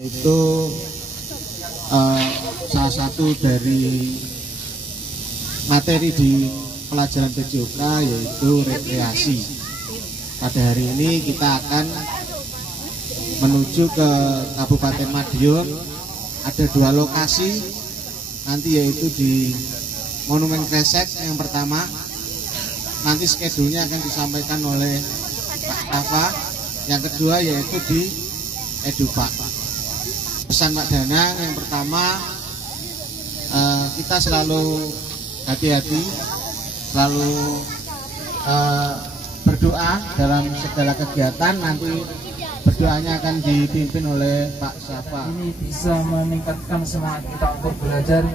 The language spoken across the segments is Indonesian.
Itu salah satu dari materi di pelajaran PJOK yaitu rekreasi. Pada hari ini kita akan menuju ke Kabupaten Madiun. Ada dua lokasi nanti, yaitu di Monumen Kresek yang pertama. Nanti skedulnya akan disampaikan oleh Pak Tafa. Yang kedua yaitu di Edupak. Pesan Pak Dana yang pertama, kita selalu hati-hati, selalu berdoa dalam segala kegiatan. Nanti berdoanya akan dipimpin oleh Pak Safa. Ini bisa meningkatkan semangat kita untuk belajar,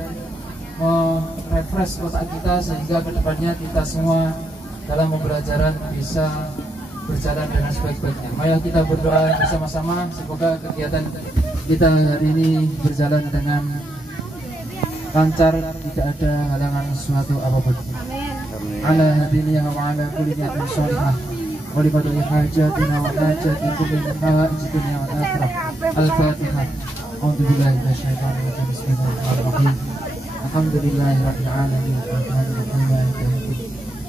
merefresh otak kita sehingga kedepannya kita semua dalam pembelajaran bisa berjalan dengan sebaik-baiknya. Mari kita berdoa bersama-sama, semoga kegiatan kita hari ini berjalan dengan lancar, tidak ada halangan suatu apapun. Ala hadiniya wa ala kulli niyatin sholihah wa li qadri hajatina wa hajati kulli hajatina wa akhirah. Al-Fatihah. A'udzu billahi minasyaitonir rajim. Bismillahirrahmanirrahim. Alhamdulillahi rabbil alamin.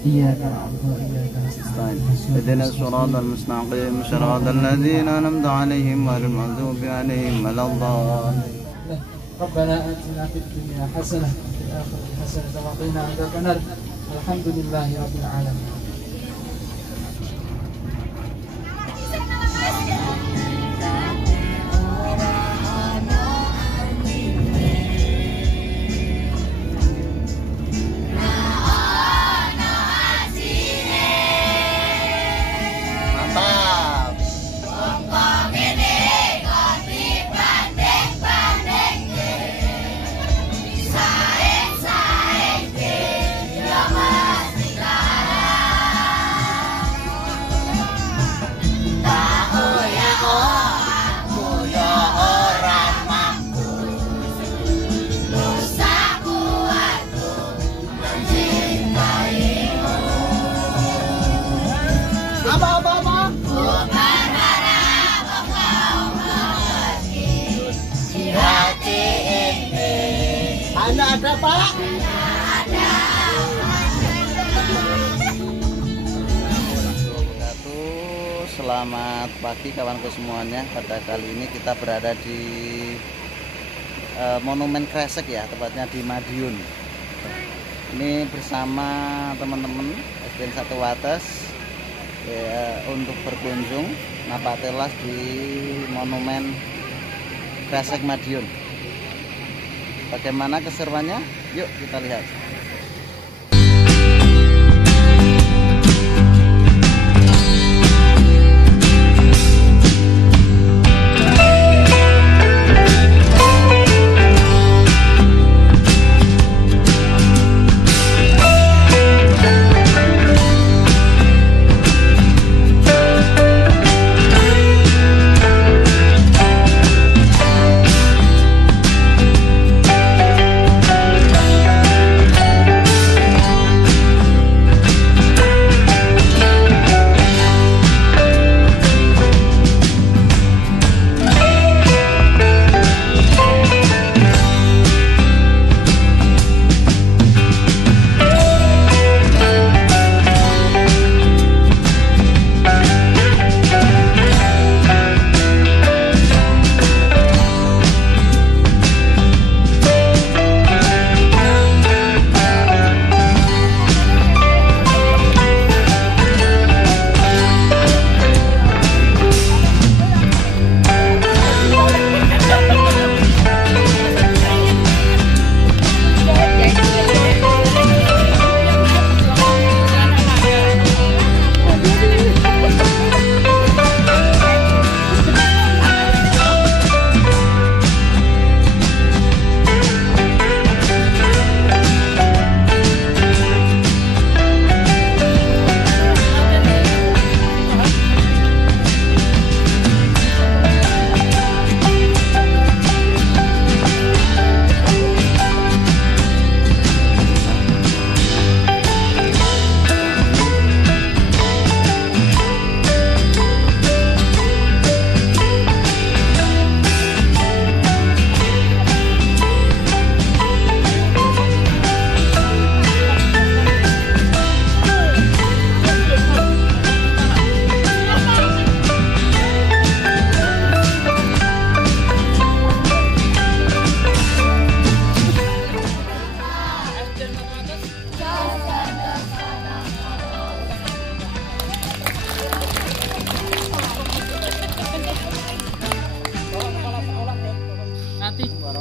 إياك نعبد وإياك نستعين اهدنا الصراط المستقيم صراط الذين أنعمت عليهم غير المغضوب عليهم ولا الضالين. ربنا آتنا في الدنيا حسنة وفي الآخرة حسنة وقنا عذاب النار. الحمد لله رب العالمين. Ada Pak? Selamat pagi kawanku semuanya. Pada kali ini kita berada di Monumen Kresek ya, tepatnya di Madiun. Ini bersama teman-teman SDN 1 Wates untuk berkunjung napatelas di Monumen Kresek Madiun. Bagaimana keseruannya? Yuk kita lihat.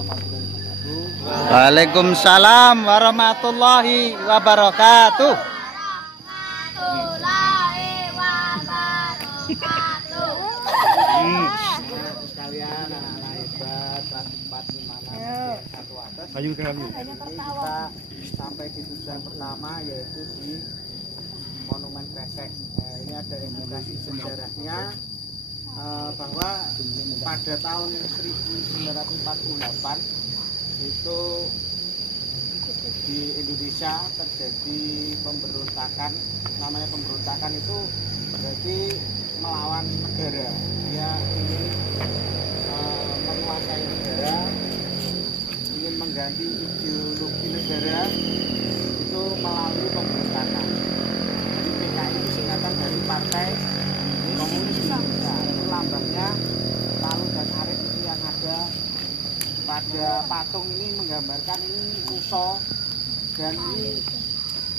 warahmatullahi wabarakatuh. Waalaikumsalam warahmatullahi wabarakatuh. Sekalian anak-anak hebat kelas 4 dimana satu atas. Kita sampai di tujuan pertama yaitu di Monumen Kresek. Ini ada edukasi sejarahnya bahwa pada tahun 1948 itu di Indonesia terjadi pemberontakan. Namanya pemberontakan itu berarti melawan negara. Dia ingin menguasai negara, ingin mengganti ideologi negara itu melalui pemberontakan. Jadi PKI itu singkatan dari Partai Komunis Indonesia. Itu lambangnya Palu dan Arit itu yang ada pada patung ini, menggambarkan ini Musa dan ini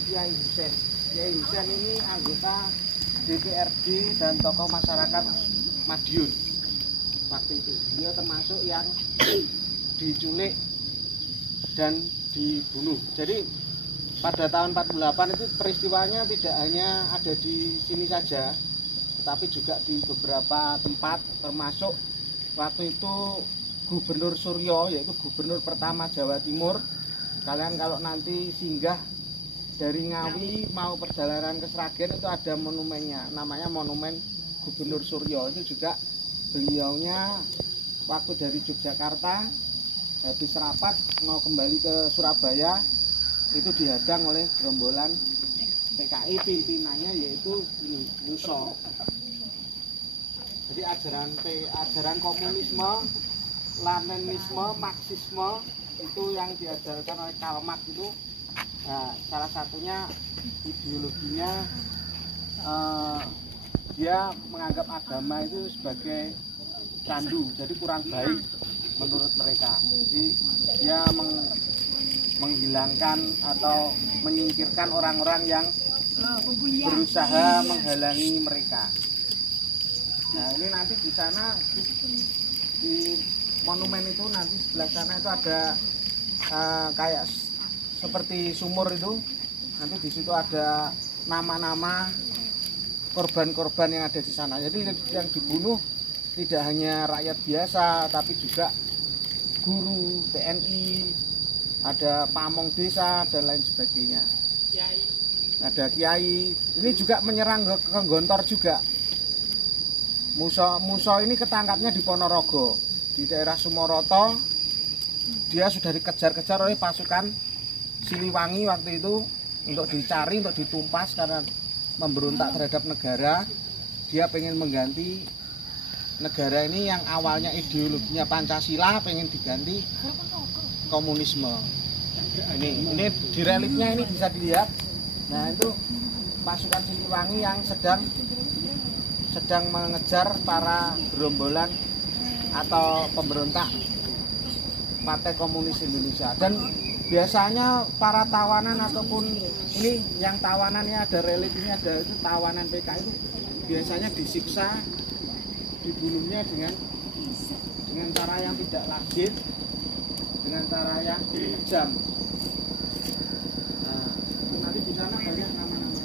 Kiai Husein. Kiai Husein ini anggota DPRD dan tokoh masyarakat Madiun waktu itu. Dia termasuk yang diculik dan dibunuh. Jadi pada tahun 48 itu peristiwanya tidak hanya ada di sini saja, tetapi juga di beberapa tempat, termasuk waktu itu Gubernur Suryo, yaitu gubernur pertama Jawa Timur. Kalian kalau nanti singgah dari Ngawi mau perjalanan ke Sragen itu ada monumennya, namanya Monumen Gubernur Suryo. Itu juga beliaunya waktu dari Yogyakarta habis rapat mau kembali ke Surabaya itu dihadang oleh gerombolan PKI, pimpinannya yaitu ini Musa. Jadi ajaran komunisme, Leninisme, Marxisme itu yang diajarkan oleh Karl Marx itu. Nah, salah satunya ideologinya dia menganggap agama itu sebagai candu, jadi kurang baik menurut mereka. Jadi dia menghilangkan atau menyingkirkan orang-orang yang berusaha menghalangi mereka. Nah, ini nanti di sana di monumen itu nanti sebelah sana itu ada kayak seperti sumur itu. Nanti di situ ada nama-nama korban-korban yang ada di sana. Jadi yang dibunuh tidak hanya rakyat biasa, tapi juga guru, TNI, ada pamong desa dan lain sebagainya. Ada kiai. Ini juga menyerang ke Gontor juga. Musa ini ketangkapnya di Ponorogo, di daerah Sumoroto. Dia sudah dikejar-kejar oleh pasukan Siliwangi waktu itu untuk dicari, untuk ditumpas karena memberontak terhadap negara. Dia pengen mengganti negara ini yang awalnya ideologinya Pancasila, pengen diganti komunisme. Ini di reliefnya ini bisa dilihat. Nah, itu pasukan Siliwangi yang sedang mengejar para gerombolan atau pemberontak Partai Komunis Indonesia. Dan biasanya para tawanan ataupun ini yang tawanannya ada reliefnya, ada itu tawanan PKI itu biasanya disiksa, dibunuhnya dengan cara yang tidak lazim, dengan cara yang kejam. Nah, nanti di sana banyak nama-nama.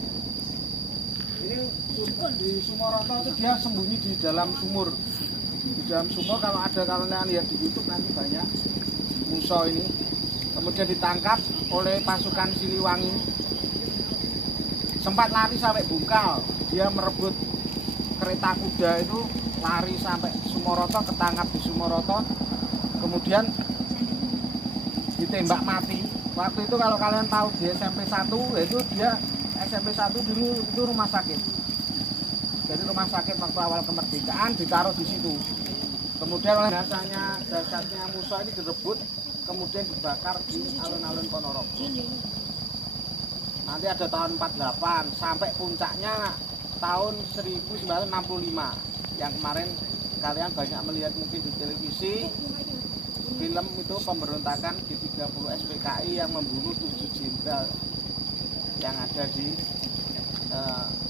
Ini di Sumoroto itu dia sembunyi di dalam sumur. Di dalam sumur kalau kalian lihat di YouTube nanti banyak Musa ini. Kemudian ditangkap oleh pasukan Siliwangi. Sempat lari sampai Bungkal. Dia merebut kereta kuda itu, lari sampai Sumoroto, ketangkap di Sumoroto. Kemudian ditembak mati. Waktu itu kalau kalian tahu di SMP 1, itu dia SMP 1 dulu itu rumah sakit. Jadi rumah sakit waktu awal kemerdekaan ditaruh di situ. Kemudian oleh jasadnya Musa ini direbut, kemudian dibakar di alun-alun Ponorogo. Nanti ada tahun 48 sampai puncaknya tahun 1965 yang kemarin kalian banyak melihat mungkin di televisi film itu pemberontakan G30 SPKI yang membunuh 7 jenderal yang ada di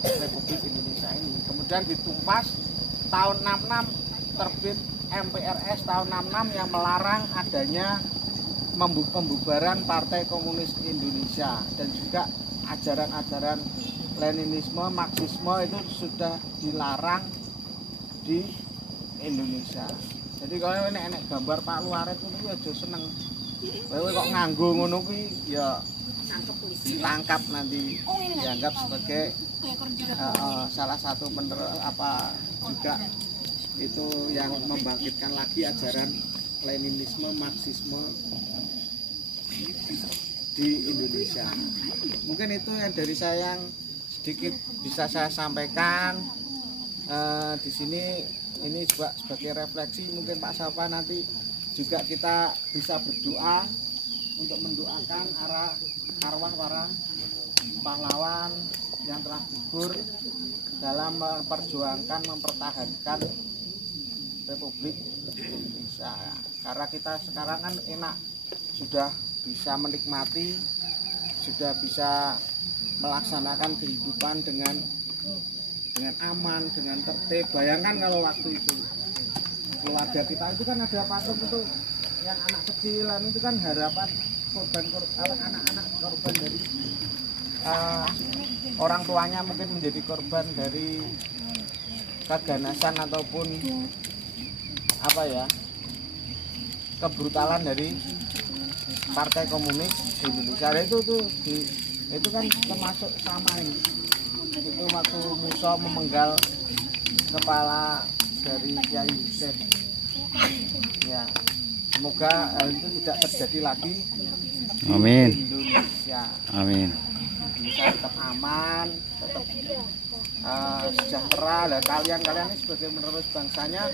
Republik Indonesia ini. Kemudian ditumpas tahun 66 terbit MPRS tahun 66 yang melarang adanya pembubaran Partai Komunis Indonesia, dan juga ajaran-ajaran Leninisme, Marxisme itu sudah dilarang di Indonesia. Jadi kalau ini enek gambar Pak Luaret itu aja seneng. Kowe kok nganggo ngono kuwi ya ditangkap nanti, dianggap sebagai salah satu juga itu yang membangkitkan lagi ajaran Leninisme, Marxisme di Indonesia. Mungkin itu yang dari saya yang sedikit bisa saya sampaikan di sini. Ini juga sebagai refleksi, mungkin Pak Sapa nanti juga kita bisa berdoa untuk mendoakan arwah para pahlawan yang telah gugur dalam memperjuangkan, mempertahankan Republik Indonesia. Karena kita sekarang kan enak, sudah bisa menikmati, sudah bisa melaksanakan kehidupan dengan aman, dengan tertib. Bayangkan kalau waktu itu keluarga kita itu kan ada patung itu yang anak kecilan itu kan harapan anak-anak korban dari orang tuanya mungkin menjadi korban dari keganasan ataupun kebrutalan dari Partai Komunis Indonesia. Itu kan termasuk sama ini. Itu waktu Musa memenggal kepala dari Kiai Hussein. Ya, semoga hal itu tidak terjadi lagi. Amin. Di Indonesia. Amin. Indonesia tetap aman, tetap sejahtera. Lah kalian ini sebagai penerus bangsanya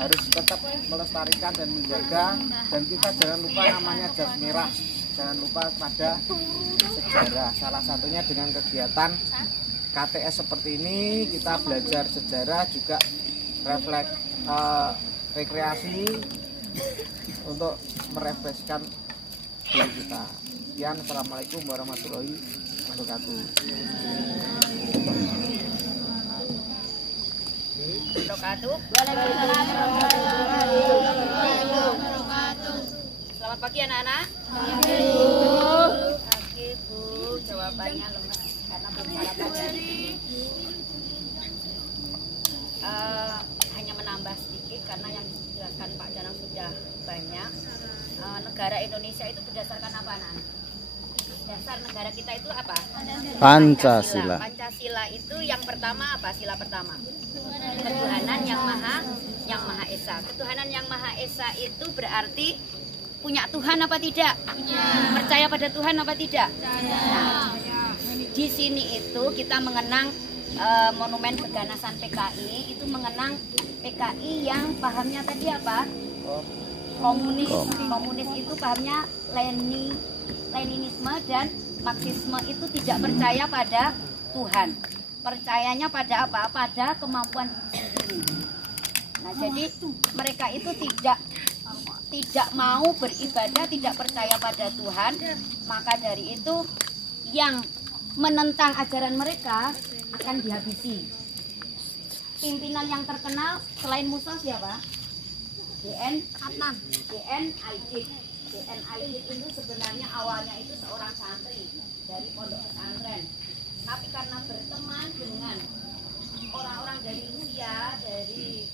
harus tetap melestarikan dan menjaga, dan kita jangan lupa namanya jas merah. Jangan lupa pada sejarah, salah satunya dengan kegiatan KTS seperti ini. Kita belajar sejarah, juga rekreasi untuk merefreshkan diri kita. Sekian, assalamualaikum warahmatullahi wabarakatuh. Selamat pagi anak-anak. Pagi Bu, jawabannya lemes karena belum sarapan. Hanya menambah sedikit karena yang dijelaskan Pak Danang sudah banyak. Negara Indonesia itu berdasarkan apa, anak? Dasar negara kita itu apa? Pancasila. Pancasila itu yang pertama apa? Sila pertama. Ketuhanan yang Maha Esa. Ketuhanan yang Maha Esa itu berarti punya Tuhan apa tidak? Punya. Percaya pada Tuhan apa tidak? Nah, di sini itu kita mengenang monumen keganasan PKI, itu mengenang PKI yang pahamnya tadi apa? Komunis. Komunis itu pahamnya Leninisme dan Marxisme, itu tidak percaya pada Tuhan. Percayanya pada apa? Pada kemampuan sendiri. Nah, jadi mereka itu tidak mau beribadah, tidak percaya pada Tuhan. Maka dari itu yang menentang ajaran mereka akan dihabisi. Pimpinan yang terkenal selain Musa siapa? DN Aidit. DN Aidit itu sebenarnya awalnya itu seorang santri dari pondok pesantren. Tapi karena berteman dengan orang-orang dari Rusia, dari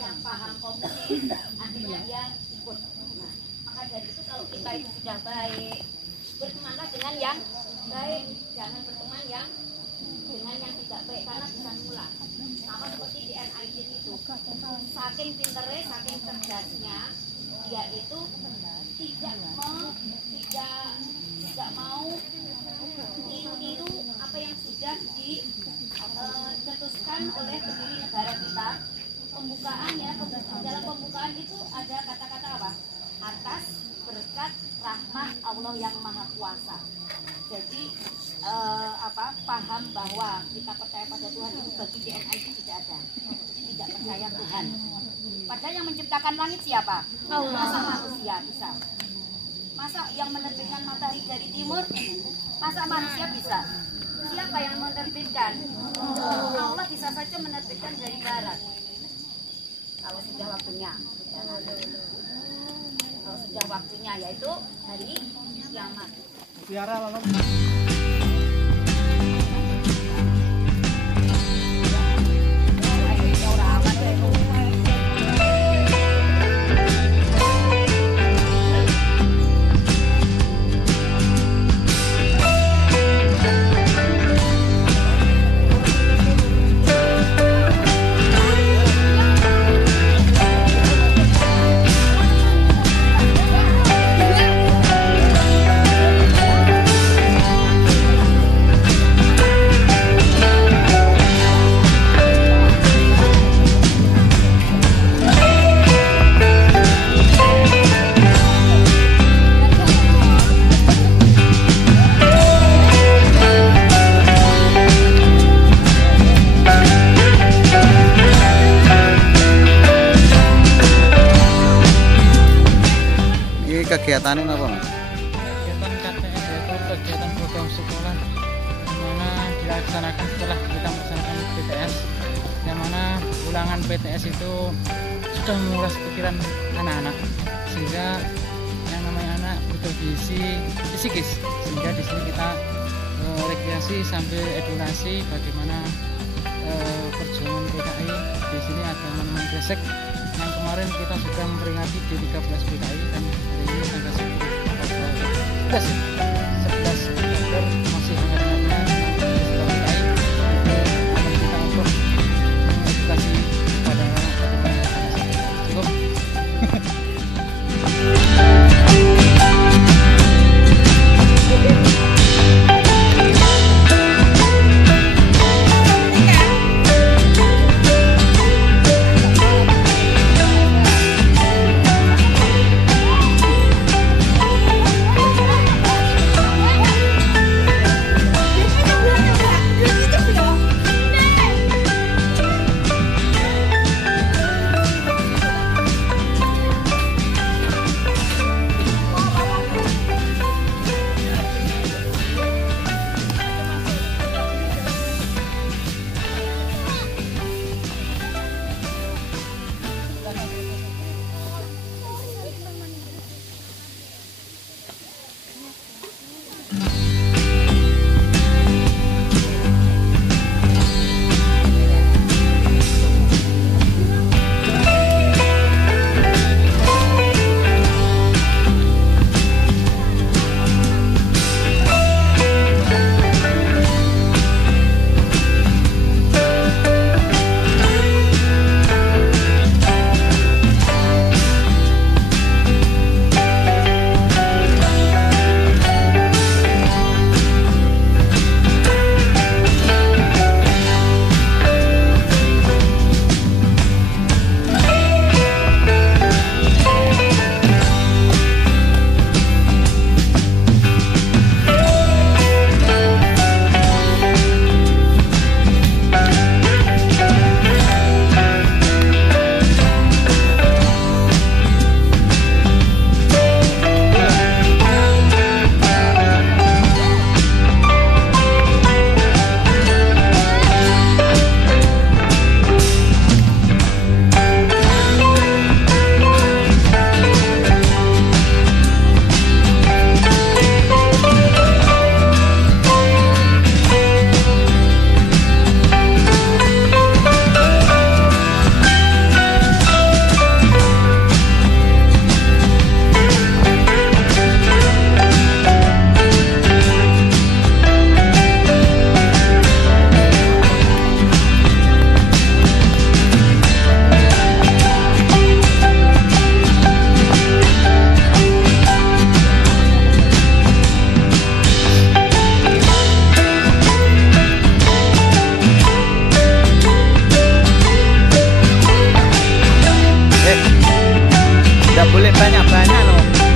yang paham komunis, akhirnya dia ikut. Nah, maka dari itu kalau kita itu sudah baik, bertemanlah dengan yang baik, jangan berteman dengan yang tidak baik, karena bisa nular. Sama seperti di NID itu, saking pinternya, saking cerdasnya, dia itu tidak mau tiru-tiru apa yang sudah dicetuskan oleh pendiri negara kita. Pembukaan dalam pembukaan itu ada kata-kata apa? Atas berkat rahmat Allah yang Maha Kuasa. Jadi paham bahwa kita percaya pada Tuhan itu bagi DNA itu tidak ada. Tidak percaya Tuhan. Padahal yang menciptakan langit siapa? Allah. Masa manusia bisa? Masa yang menerbitkan matahari dari timur? Masa manusia bisa? Siapa yang menerbitkan? Allah bisa saja menerbitkan dari barat. kalau sudah waktunya. Ya, kalau sudah waktunya yaitu hari kiamat. Tiara lalu. Kegiatan ini apa, Mas? Kegiatan KTS yaitu kegiatan program sekolah yang mana dilaksanakan setelah kita melaksanakan PTS, yang mana ulangan PTS itu sudah menguras pikiran anak-anak sehingga yang namanya anak butuh gizi psikis, sehingga di sini kita rekreasi sambil edukasi bagaimana perjuangan PKI. Di sini ada monumen Gresik yang kemarin kita sudah memperingati di 13 PKI dan hari ini tanggal 11 Oktober masih hangat-hangatnya PKI akan kita untuk mengedukasi kepada bagaimana cukup. Boleh banyak-banyak loh.